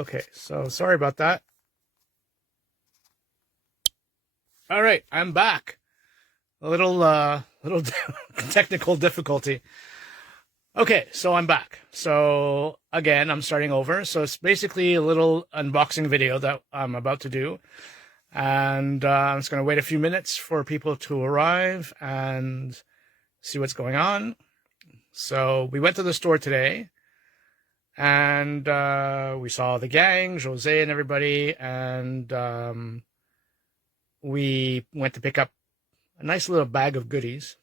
Okay, so sorry about that. All right, I'm back. A little technical difficulty. Okay, so I'm back. So again, I'm starting over. So it's basically a little unboxing video that I'm about to do. And I'm just going to wait a few minutes for people to arrive and see what's going on. So we went to the store today. And we saw the gang, Jose and everybody. And we went to pick up a nice little bag of goodies.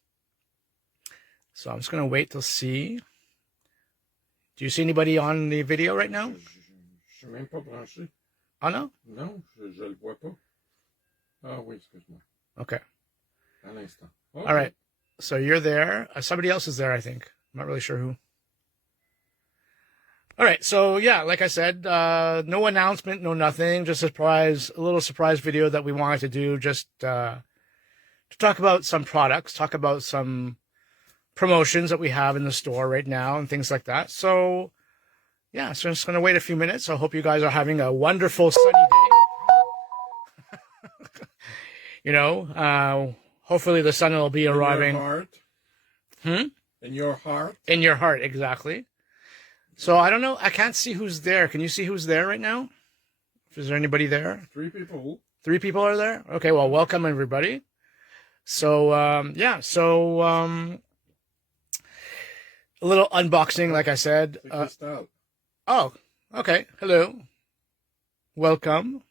So I'm just going to wait to see. Do you see anybody on the video right now? Je suis même pas branché. Oh, no? Non, je le vois pas. Ah oui, excuse-moi. Okay. À l'instant. Okay. All right. So you're there. Somebody else is there, I think. I'm not really sure who. All right. So, yeah, like I said, no announcement, no nothing. Just a little surprise video that we wanted to do just to talk about some products, talk about some promotions that we have in the store right now and things like that. So, yeah, so I'm just going to wait a few minutes. I hope you guys are having a wonderful sunny day. You know, hopefully the sun will be arriving. In your heart. In your heart. In your heart, exactly. So I don't know. I can't see who's there. Can you see who's there right now? Is there anybody there? 3 people. 3 people are there? Okay, well, welcome everybody. So, yeah, so a little unboxing, like I said. Oh, okay. Hello. Welcome.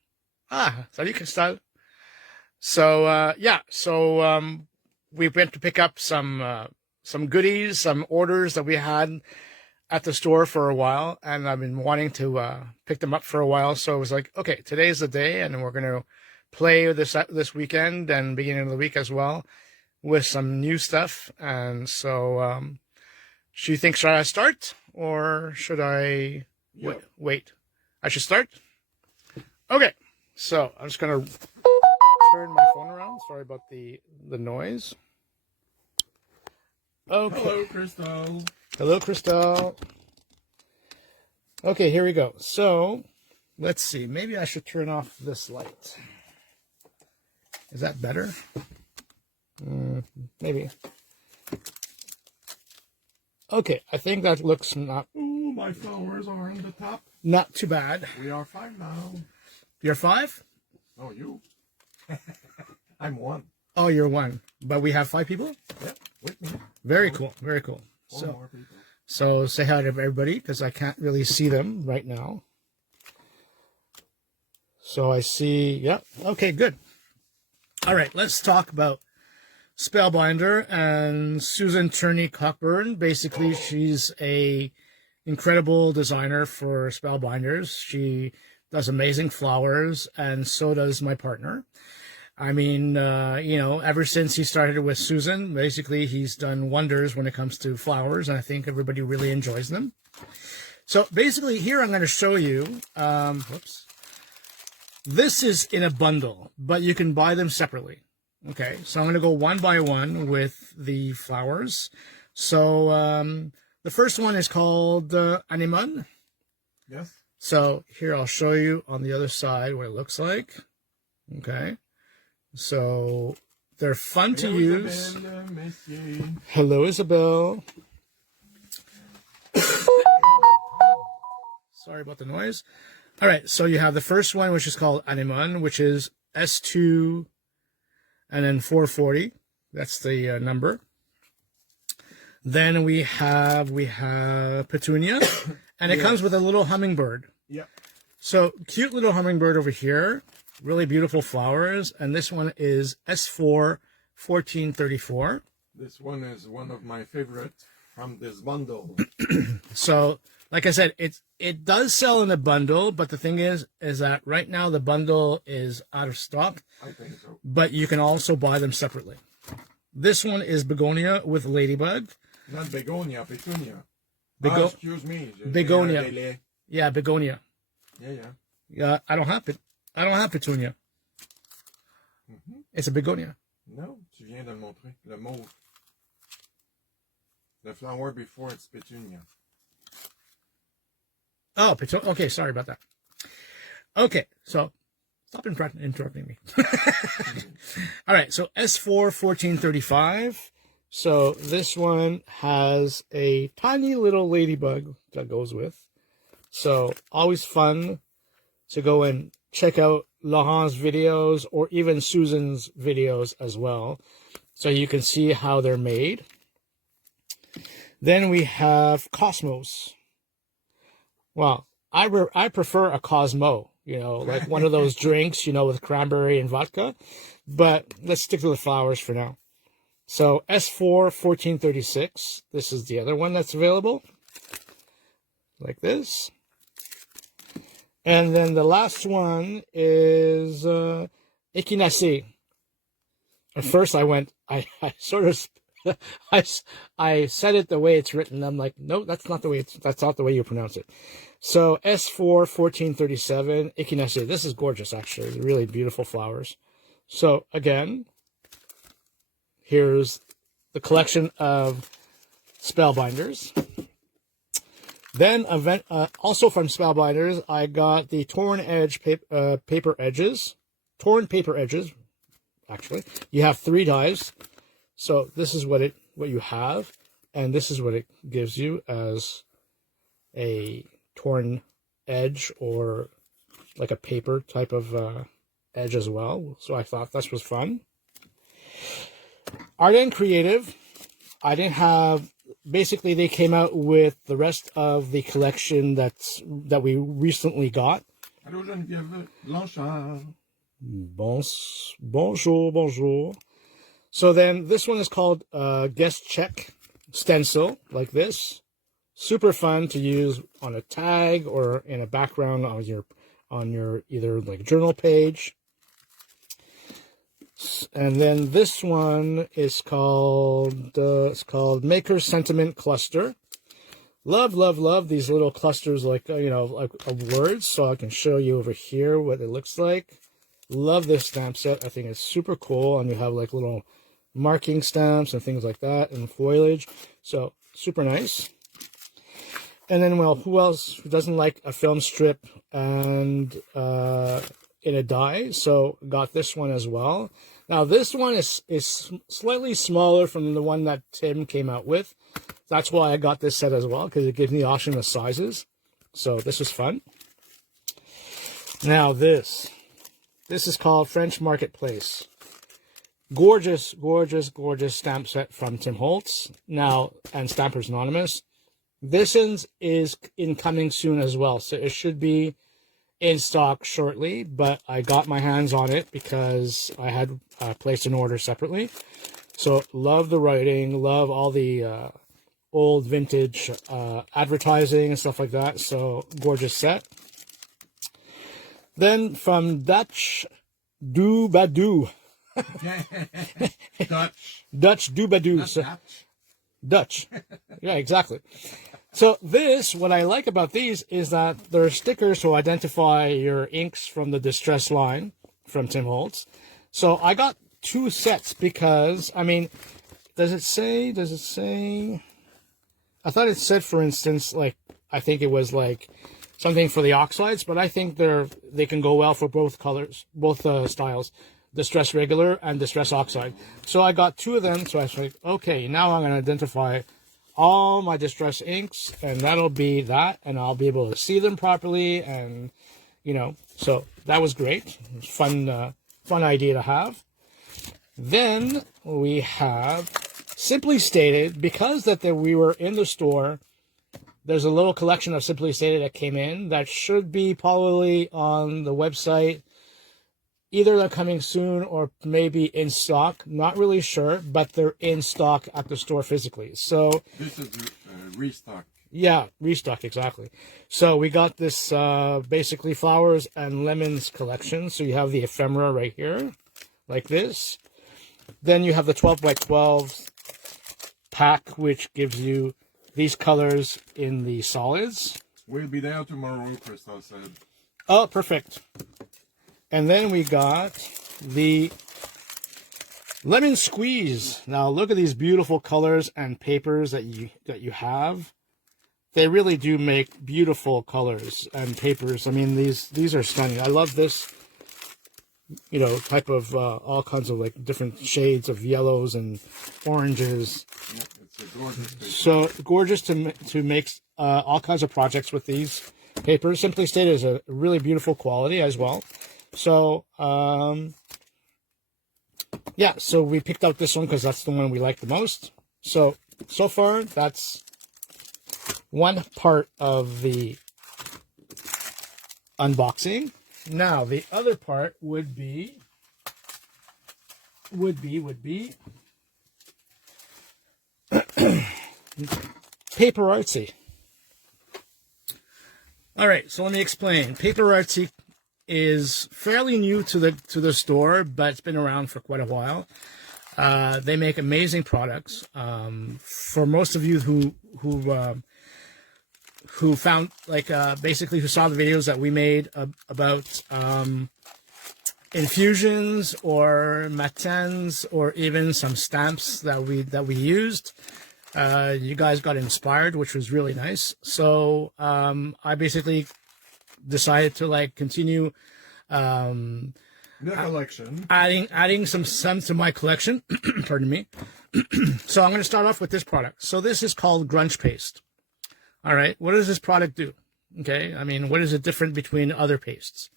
Salut, Cristal. So, yeah, so we went to pick up some goodies, some orders that we had at the store for a while, and I've been wanting to pick them up for a while. So it was like, okay, today's the day, and we're going to play this weekend and beginning of the week as well with some new stuff. And so, do you think, should I start or should I wait? I should start? Okay, so I'm just going to turn my phone around. Sorry about the noise. Okay. Hello, Crystal. Hello, Crystal. Okay, here we go. So, let's see. Maybe I should turn off this light. Is that better? Maybe. Okay, I think that looks not... Oh, my flowers are on the top. Not too bad. We are 5 now. You're 5? Oh, you. I'm 1. Oh, you're 1. But we have 5 people? Yeah, with me. Very cool, very cool. 4 more people. So say hi to everybody, because I can't really see them right now. So I see, yeah, okay, good. All right, let's talk about Spellbinder and Susan Turney Cockburn. Basically, she's a incredible designer for Spellbinders. She does amazing flowers, and so does my partner. I mean, you know, ever since he started with Susan, basically he's done wonders when it comes to flowers, and I think everybody really enjoys them. So basically here I'm going to show you, whoops. This is in a bundle, but you can buy them separately. Okay, so I'm going to go one by one with the flowers. So the first one is called Anemone. Yes. So here I'll show you on the other side what it looks like. Okay. So they're fun to use. Hello, Isabel. Sorry about the noise. All right, so you have the first one, which is called Anemone, which is S2 and then 440. That's the number. Then we have Petunia, and it comes with a little hummingbird. Yeah. So cute little hummingbird over here. Really beautiful flowers, and this one is S4 1434. This one is one of my favorites from this bundle. So, like I said, it does sell in a bundle, but the thing is that right now the bundle is out of stock. I think so. But you can also buy them separately. This one is Begonia with Ladybug. Not Begonia, Petunia. Excuse me. Begonia. Yeah, Begonia. Yeah. I don't have Petunia. It's a Begonia. No, tu viens de le montrer. Le mauve. The flower before it's Petunia. Oh, Petunia. Okay, sorry about that. Okay, so stop interrupting me. All right, so S4 1435. So this one has a tiny little ladybug that goes with. So always fun to go and check out Laurent's videos or even Susan's videos as well, so you can see how they're made. Then we have Cosmos. Well, I prefer a Cosmo, you know, like one of those drinks, you know, with cranberry and vodka. But let's stick to the flowers for now. So S4 1436. This is the other one that's available. Like this. And then the last one is Echinacea. At first I sort of I said it the way it's written. I'm like, no, that's not the way you pronounce it. So S4 1437 Echinacea. This is gorgeous, actually. Really beautiful flowers. So again, here's the collection of Spellbinders. Then, also from Spellbinders, I got the torn paper edges. Torn paper edges, actually. You have 3 dies. So this is what you have, and this is what it gives you as a torn edge, or like a paper type of edge as well. So I thought this was fun. Art and Creative. I didn't have. Basically, they came out with the rest of the collection that we recently got. Hello, Geneviève Blanchard. Bonjour. So then this one is called Guest Check Stencil, like this. Super fun to use on a tag or in a background on your either like journal page. And then this one is called Maker Sentiment Cluster. Love these little clusters, like like of words. So I can show you over here what it looks like. Love this stamp set. I think it's super cool, and you have like little marking stamps and things like that, and foliage. So super nice. And then, well, who else doesn't like a film strip and in a die? So got this one as well. Now this one is slightly smaller from the one that Tim came out with. That's why I got this set as well, because it gives me the option of sizes. So this was fun. Now this is called French Marketplace. Gorgeous stamp set from Tim Holtz. Now, and Stampers Anonymous. This is incoming soon as well, so it should be in stock shortly, but I got my hands on it because I had placed an order separately. So love the writing, love all the old vintage advertising and stuff like that. So gorgeous set. Then from Dutch Doobadoo. Dutch Doobadoo. So, Dutch. Yeah, exactly. So what I like about these is that there are stickers to identify your inks from the Distress line from Tim Holtz. So I got 2 sets because, I mean, does it say? I thought it said, for instance, like, I think it was like something for the oxides, but I think they can go well for both colors, both styles. Distress regular and Distress oxide. So I got 2 of them. So I was like, okay, now I'm going to identify all my Distress inks, and that'll be that, and I'll be able to see them properly, and so that was great. It was fun idea to have. Then we have Simply Stated, because we were in the store. There's a little collection of Simply Stated that came in that should be probably on the website. Either they're coming soon or maybe in stock. Not really sure, but they're in stock at the store physically. So this is restock. Yeah, restock, exactly. So we got this basically flowers and lemons collection. So you have the ephemera right here, like this. Then you have the 12 by 12 pack, which gives you these colors in the solids. We'll be there tomorrow, Crystal said. Oh, perfect. And then we got the lemon squeeze. Now look at these beautiful colors and papers that you have. they really do make beautiful colors and papers. I mean, these are stunning. I love this, you know, type of all kinds of like different shades of yellows and oranges. Yeah, it's a gorgeous paper. So gorgeous to make all kinds of projects with these papers. Simply Stated is a really beautiful quality as well. So yeah, so we picked out this one because that's the one we like the most. So far, that's one part of the unboxing. Now, the other part would be Paper Artsy. All right, so let me explain. Paper Artsy is fairly new to the store, but it's been around for quite a while. They make amazing products. For most of you who found, like, basically who saw the videos that we made about infusions or matins or even some stamps that we used, you guys got inspired, which was really nice. So I basically decided to like continue The collection. adding some to my collection. Pardon me. So I'm going to start off with this product. So this is called Grunge Paste. All right, what does this product do? Okay, I mean, what is it different between other pastes?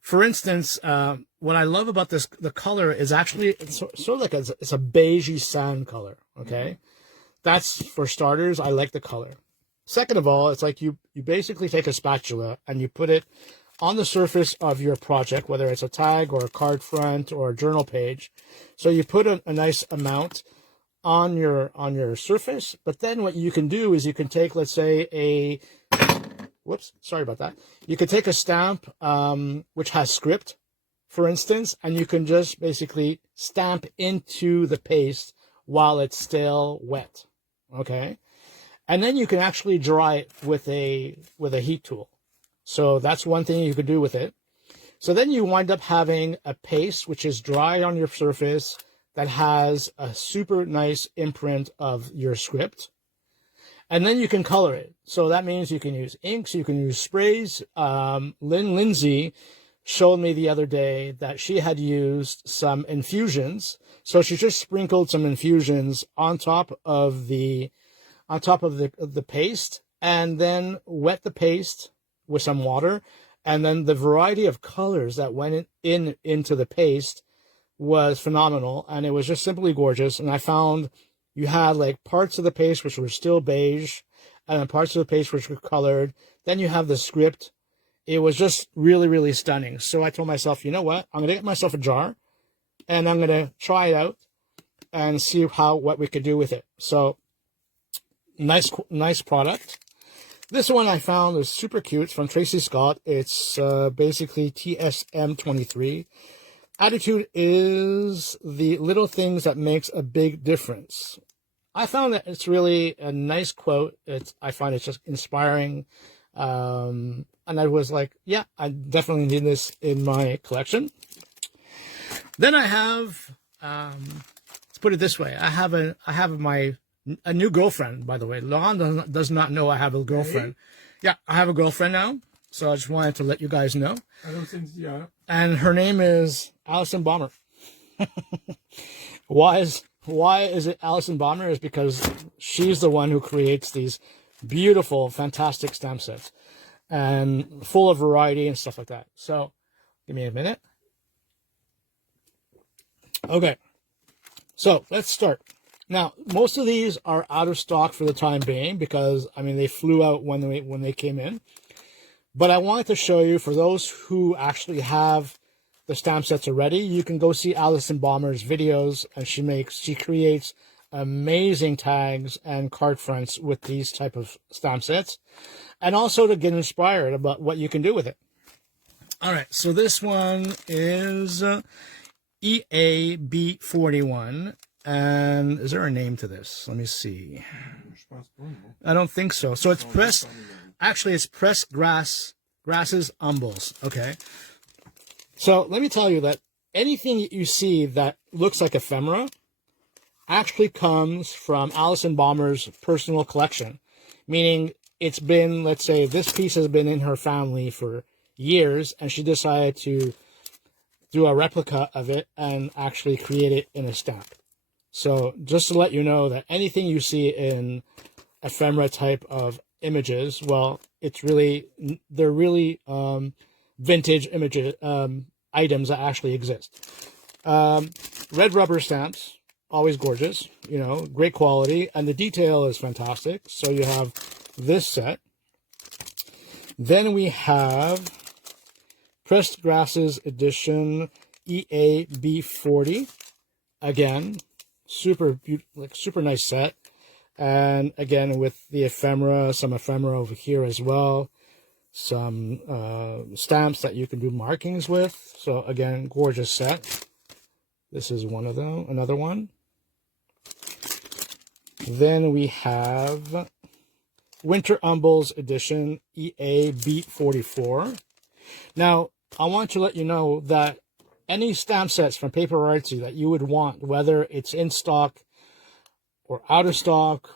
For instance, what I love about this, the color is actually it's sort of like it's a beigey sand color. Okay, that's for starters. I like the color. Second of all, it's like you basically take a spatula and you put it on the surface of your project, whether it's a tag or a card front or a journal page. So you put a nice amount on your surface, but then what you can do is you can take, let's say, sorry about that. You could take a stamp which has script, for instance, and you can just basically stamp into the paste while it's still wet. Okay. And then you can actually dry it with a heat tool. So that's one thing you could do with it. So then you wind up having a paste which is dry on your surface that has a super nice imprint of your script. And then you can color it. So that means you can use inks, you can use sprays. Lindsay showed me the other day that she had used some infusions. So she just sprinkled some infusions on top of the paste, and then wet the paste with some water, and then the variety of colors that went into the paste was phenomenal, and it was just simply gorgeous. And I found you had like parts of the paste which were still beige, and then parts of the paste which were colored. Then you have the script. It was just really, really stunning. So I told myself, you know what? I'm gonna get myself a jar, and I'm gonna try it out and see what we could do with it. So nice product. This one I found is super cute. It's from Tracy Scott. It's basically TSM23. Attitude is the little things that makes a big difference. I found that it's really a nice quote. I find it's just inspiring. And I was like, yeah, I definitely need this in my collection. Then I have, let's put it this way. I have a new girlfriend, by the way. Laurent does not know I have a girlfriend. Hey. Yeah, I have a girlfriend now. So I just wanted to let you guys know. I don't think, yeah. And her name is Alison Bomber. Why is it Alison Bomber? Is because she's the one who creates these beautiful, fantastic stamp sets. And full of variety and stuff like that. So, give me a minute. Okay. So, let's start. Now, most of these are out of stock for the time being because, I mean, they flew out when they came in. But I wanted to show you, for those who actually have the stamp sets already, you can go see Alison Bomber's videos, and she creates amazing tags and card fronts with these type of stamp sets, and also to get inspired about what you can do with it. All right, so this one is EAB41. And is there a name to this? Let me see. I don't think so. So it's pressed. Actually, it's pressed grasses umbles. Okay. So let me tell you that anything you see that looks like ephemera actually comes from Alison Bomber's personal collection. Meaning it's been, let's say, this piece has been in her family for years, and she decided to do a replica of it and actually create it in a stamp. So just to let you know that anything you see in ephemera type of images, well, they're really vintage images, items that actually exist. Red rubber stamps, always gorgeous, great quality, and the detail is fantastic. So you have this set. Then we have Pressed Grasses Edition EAB40. Again, super nice set. And again, with the ephemera, some ephemera over here as well. Some stamps that you can do markings with. So again, gorgeous set. This is one of them, another one. Then we have Winter Umbles Edition EAB44. Now, I want to let you know that any stamp sets from Paper Artsy that you would want, whether it's in stock or out of stock,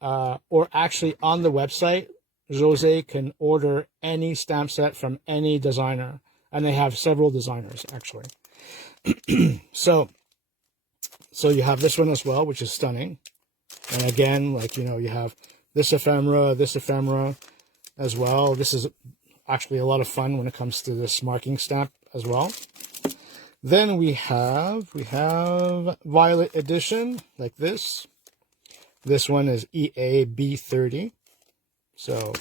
or actually on the website, Jose can order any stamp set from any designer. And they have several designers, actually. So you have this one as well, which is stunning. And again, you have this ephemera as well. This is actually a lot of fun when it comes to this marking stamp as well. Then we have Violet Edition, like this. This one is EAB30. So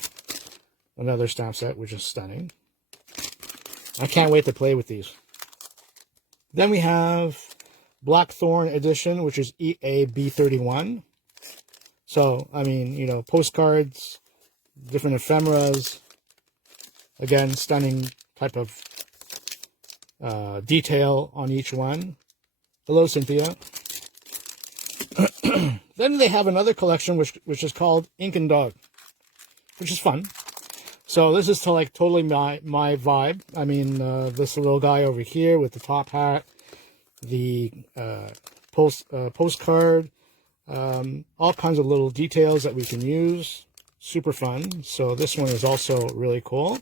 another stamp set, which is stunning. I can't wait to play with these. Then we have Blackthorn Edition, which is EAB31. So, I mean, postcards, different ephemeras. Again, stunning type of detail on each one. Hello, Cynthia. Then they have another collection, which is called Ink and Dog, which is fun. So this is totally my vibe. I mean, this little guy over here with the top hat, the postcard, all kinds of little details that we can use. Super fun. So this one is also really cool.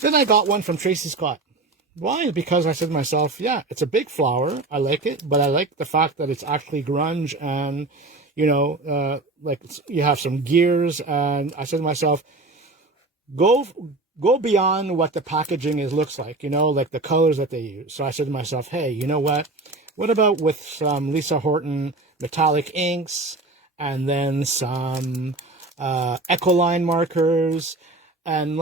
Then I got one from Tracy Scott. Why? Because I said to myself, yeah, it's a big flower. I like it, but I like the fact that it's actually grunge and, you have some gears. And I said to myself, go beyond what the packaging looks like, like the colors that they use. So I said to myself, hey, you know what? What about with some Lisa Horton metallic inks and then some Ecoline markers and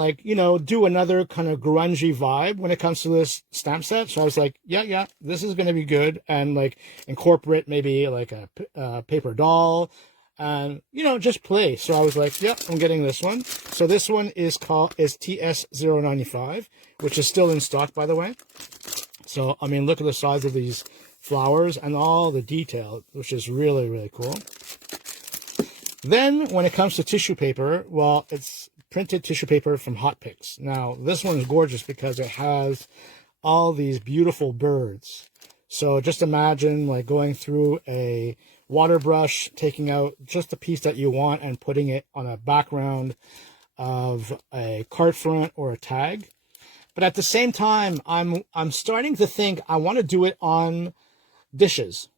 do another kind of grungy vibe when it comes to this stamp set. So I was like, yeah, this is going to be good. And incorporate maybe a paper doll and, just play. So I was like, yep, I'm getting this one. So this one is TS095, which is still in stock, by the way. So, I mean, look at the size of these flowers and all the detail, which is really, really cool. Then when it comes to tissue paper, well, it's printed tissue paper from Hot Picks. Now, this one is gorgeous because it has all these beautiful birds. So just imagine going through a water brush, taking out just the piece that you want and putting it on a background of a card front or a tag. But at the same time, I'm starting to think I want to do it on dishes.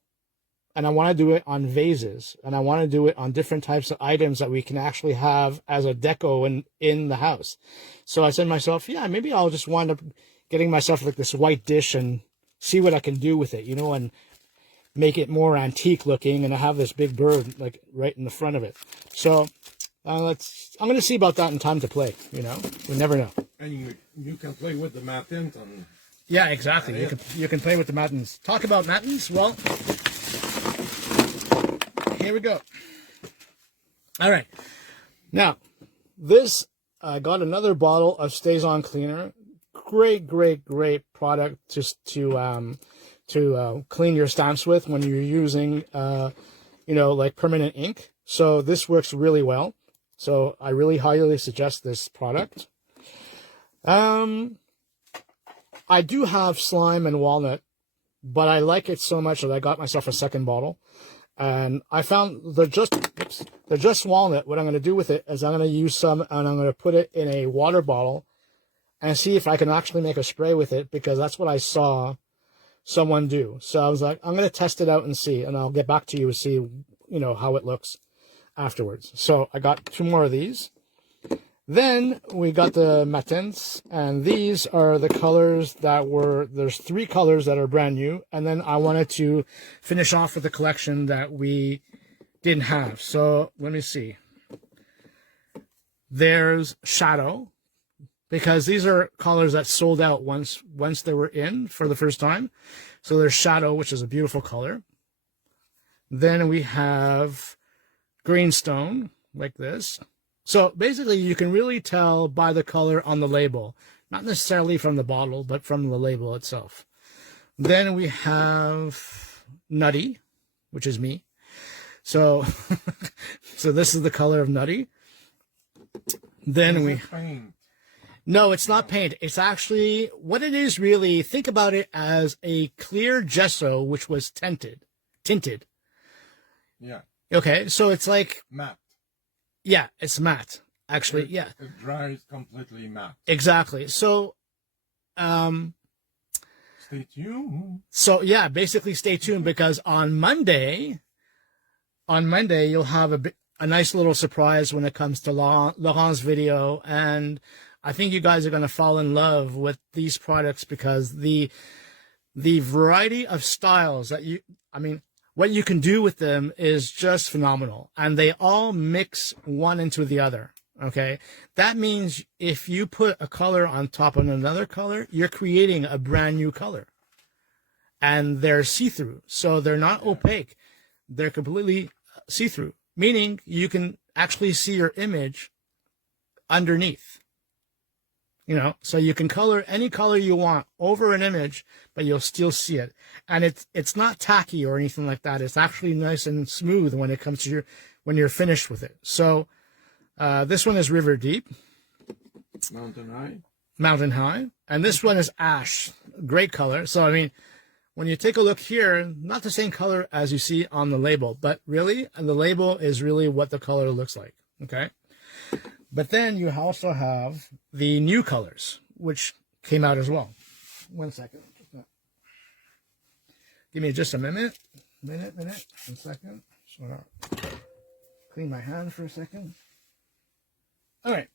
And I want to do it on vases. And I want to do it on different types of items that we can actually have as a deco in the house. So I said to myself, yeah, maybe I'll just wind up getting myself this white dish and see what I can do with it, and make it more antique looking. And I have this big bird right in the front of it. So I'm going to see about that in time to play, we never know. And you can play with the matins. Yeah, exactly. You can play with the matins. Talk about matins. Well, here we go. All right. Now, this, I got another bottle of Stays On Cleaner. Great product just to clean your stamps with when you're using, permanent ink. So this works really well. So I really highly suggest this product. I do have slime and walnut, but I like it so much that I got myself a second bottle. And I found the just walnut. What I'm going to do with it is I'm going to use some, and I'm going to put it in a water bottle and see if I can actually make a spray with it, because that's what I saw someone do. So I was like, I'm going to test it out and see, and I'll get back to you and see, how it looks afterwards. So I got 2 more of these. Then we got the matins, and these are the colors there's 3 colors that are brand new, and then I wanted to finish off with the collection that we didn't have. So let me see. There's Shadow, because these are colors that sold out once they were in for the first time. So there's Shadow, which is a beautiful color. Then we have Greenstone, like this. So basically, you can really tell by the color on the label, not necessarily from the bottle, but from the label itself. Then we have Nutty, which is me. So, so this is the color of Nutty. Then no, it's not paint. It's actually what it is. Really, think about it as a clear gesso, which was tinted. Yeah. Okay, so it's like matte. Yeah, it's matte. Actually, yeah. It dries completely matte. Exactly. So, stay tuned. So yeah, basically stay tuned, because on Monday you'll have a nice little surprise when it comes to Laurent's video, and I think you guys are going to fall in love with these products, because the variety of styles that what you can do with them is just phenomenal, and they all mix one into the other. Okay, that means if you put a color on top of another color, you're creating a brand new color, and they're see-through, so they're not opaque. They're completely see-through, meaning you can actually see your image underneath. So you can color any color you want over an image, but you'll still see it. And it's not tacky or anything like that. It's actually nice and smooth when it comes to when you're finished with it. So this one is River Deep. Mountain High. And this one is Ash. Great color. So, when you take a look here, not the same color as you see on the label, but really, the label is really what the color looks like. Okay. But then you also have the new colors, which came out as well. 1 second. Give me just a minute. 1 second. So I'll clean my hand for a second. All right.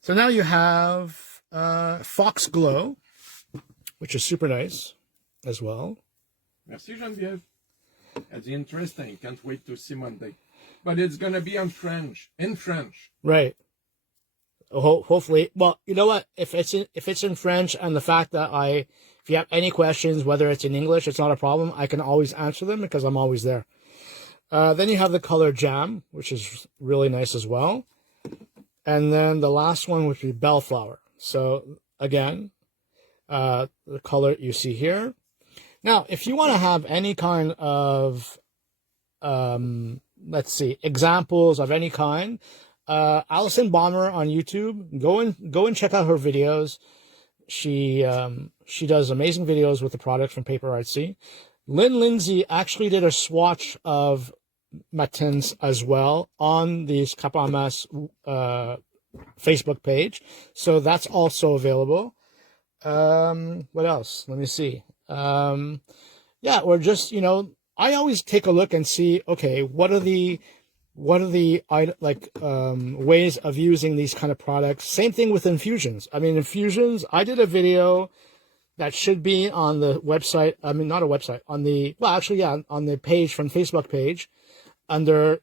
So now you have Fox Glow, which is super nice as well. Merci, Geneviève. That's interesting. Can't wait to see Monday. But it's going to be in French. Right. Hopefully. Well, you know what? If it's in French, and the fact that if you have any questions, whether it's in English, it's not a problem. I can always answer them because I'm always there. Then you have the color Jam, which is really nice as well. And then the last one would be Bellflower. So again, the color you see here. Now, if you want to have any kind of, let's see, examples of any kind, Alison Bomber on YouTube, go and check out her videos. She does amazing videos with the products from Paper Artsy. Lynn Lindsay actually did a swatch of matins as well on the Scapamas Facebook page, so that's also available. What else? Let me see. Yeah, or just I always take a look and see, okay, what are the ways of using these kind of products. Same thing with infusions. Infusions, I did a video that should be on the website. Not a website, on the page from Facebook page under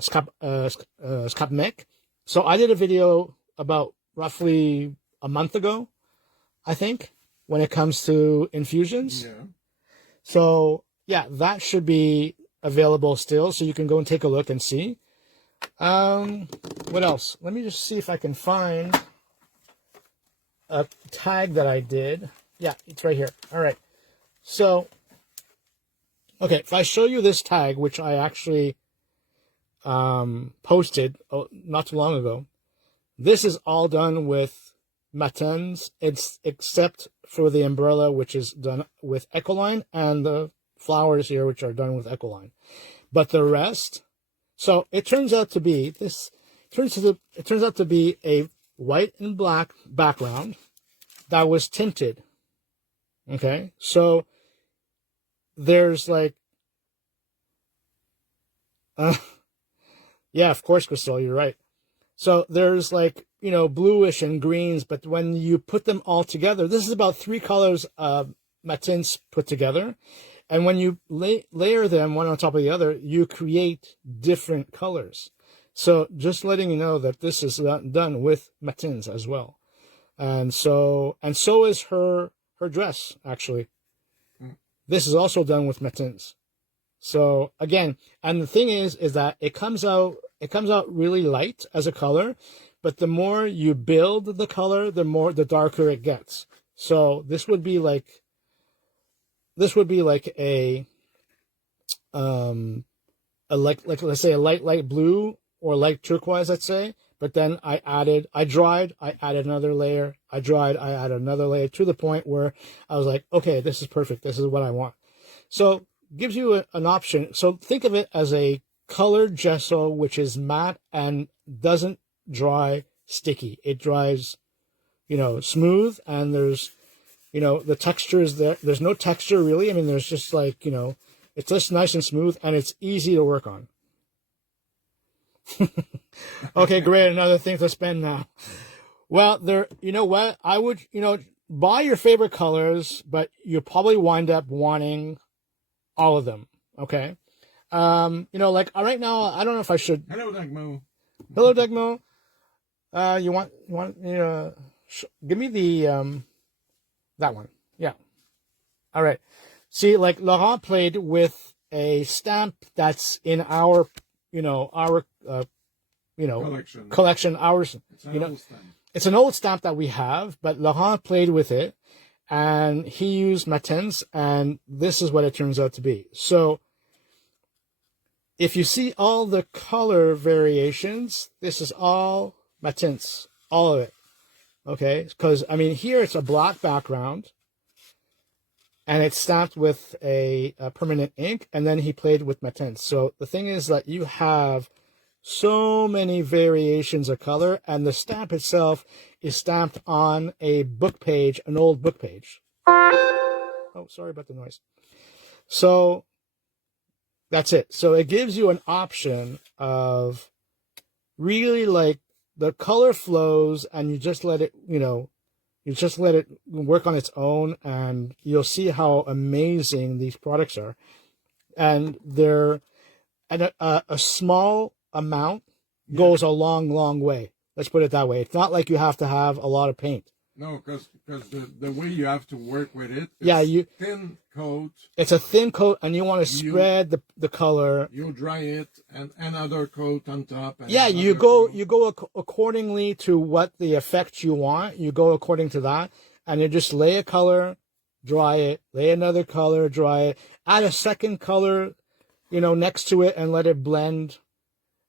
Scapmec. So I did a video about roughly a month ago, I think, when it comes to infusions. Yeah. So yeah, that should be available still, so you can go and take a look and see. What else? Let me just see if I can find a tag that I did. Yeah, it's right here. All right. So, okay, if I show you this tag, which I actually posted not too long ago, this is all done with matins. It's except for the umbrella, which is done with Ecoline, and the flowers here, which are done with Ecoline. But the rest, so it turns out to be it turns out to be a white and black background that was tinted. Okay, so there's like, yeah, of course, Crystal, you're right. So there's like, you know, bluish and greens, but when you put them all together, this is about 3 colors of matins put together. And when you layer them one on top of the other, you create different colors. So just letting you know that this is done with matins as well. And so is her dress, actually. This is also done with matins. So again, and the thing is that it comes out really light as a color, but the more you build the color, the darker it gets. So this would be like a let's say a light blue or light turquoise, let's say. But then I dried, I added another layer, I dried, I added another layer, to the point where I was like, okay, this is perfect. This is what I want. So gives you an option. So think of it as a colored gesso, which is matte and doesn't dry sticky. It dries, you know, smooth, and there's, you know, the texture is there. There's no texture really. I mean, there's just like, you know, it's just nice and smooth, and it's easy to work on. Okay, great. Another thing to spend now. Well, you know what? I would, you know, buy your favorite colors, but you'll probably wind up wanting all of them. Okay. You know, like right now, I don't know if I should. Hello, Dagmo. Hello, Dagmo. You want give me the that one. Yeah. All right. See, like Laurent played with a stamp that's in our, you know, collection. Ours, you know, it's an old stamp that we have, but Laurent played with it, and he used matins, and this is what it turns out to be. So if you see all the color variations, this is all matins, all of it. Okay, because I mean, here it's a black background, and it's stamped with a permanent ink, and then he played with matins. So the thing is that you have so many variations of color, and the stamp itself is stamped on a book page, an old book page. Oh, sorry about the noise. So that's it. So it gives you an option of really like the color flows, and you just let it, you know, you just let it work on its own, and you'll see how amazing these products are. And they're at a small amount goes a long way. Let's put it that way. It's not like you have to have a lot of paint. No, because the way you have to work with it, thin coat. It's a thin coat, and you want to spread the color. You dry it, and another coat on top. And you go accordingly to what the effect you want. You go according to that, and you just lay a color, dry it, lay another color, dry it, add a second color, you know, next to it, and let it blend.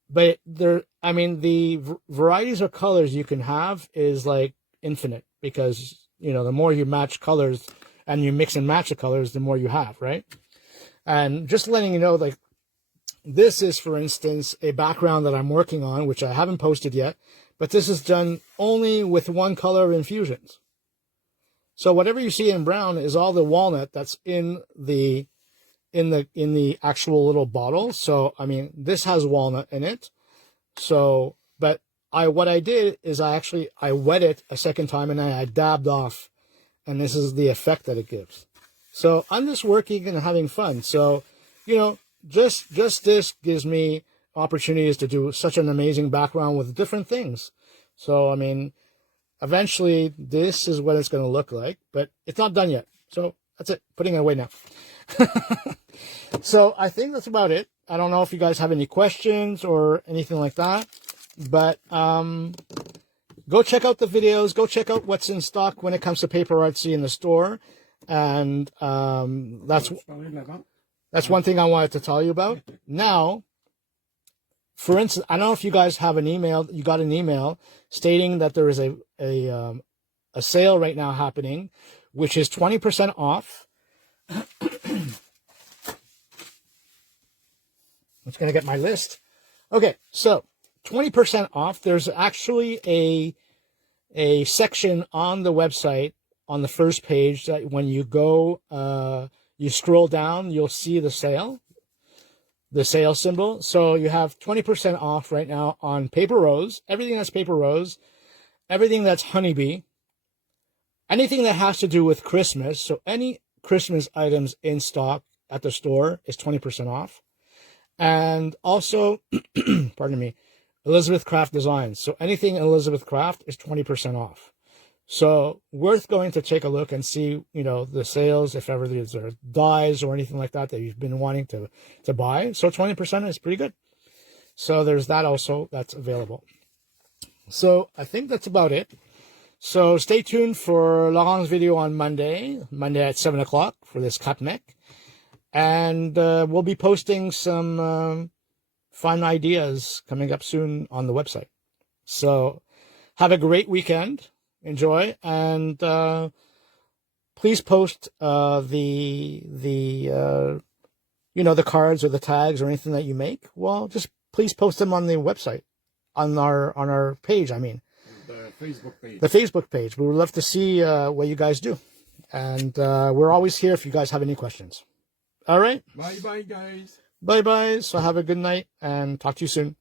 But I mean, the varieties of colors you can have is like infinite, because, you know, the more you match colors and you mix and match the colors, the more you have, right? And just letting you know, like, this is, for instance, a background that I'm working on, which I haven't posted yet, but this is done only with one color of infusions. So whatever you see in brown is all the walnut that's in the actual little bottle. So I mean, this has walnut in it. So, but what I did is I wet it a second time, and then I dabbed off, and this is the effect that it gives. So I'm just working and having fun. So, you know, just this gives me opportunities to do such an amazing background with different things. So I mean, eventually this is what it's going to look like, but it's not done yet. So that's it. Putting it away now. So I think that's about it. I don't know if you guys have any questions or anything like that, but go check out the videos. Go check out what's in stock when it comes to Paper Artsy in the store, and that's one thing I wanted to tell you about. Now, for instance, I don't know if you guys have an email. You got an email stating that there is a sale right now happening, which is 20% off. I'm just going to get my list. Okay, so 20% off. There's actually a section on the website on the first page that when you go, you scroll down, you'll see the sale symbol. So you have 20% off right now on Paper Rose, everything that's Paper Rose, everything that's Honeybee, anything that has to do with Christmas. So any Christmas items in stock at the store is 20% off. And also, pardon me, Elizabeth Craft Designs. So anything Elizabeth Craft is 20% off. So worth going to take a look and see, you know, the sales, if ever there's dyes or anything like that you've been wanting to buy. So 20% is pretty good. So there's that also that's available. So I think that's about it. So stay tuned for Laurent's video on Monday at 7 o'clock for this cut neck. And we'll be posting some fun ideas coming up soon on the website. So have a great weekend. Enjoy, and please post the cards or the tags or anything that you make. Well, just please post them on the website, on our page. I mean, the Facebook page. The Facebook page. We would love to see what you guys do, and we're always here if you guys have any questions. All right. Bye, guys. Bye. So have a good night, and talk to you soon.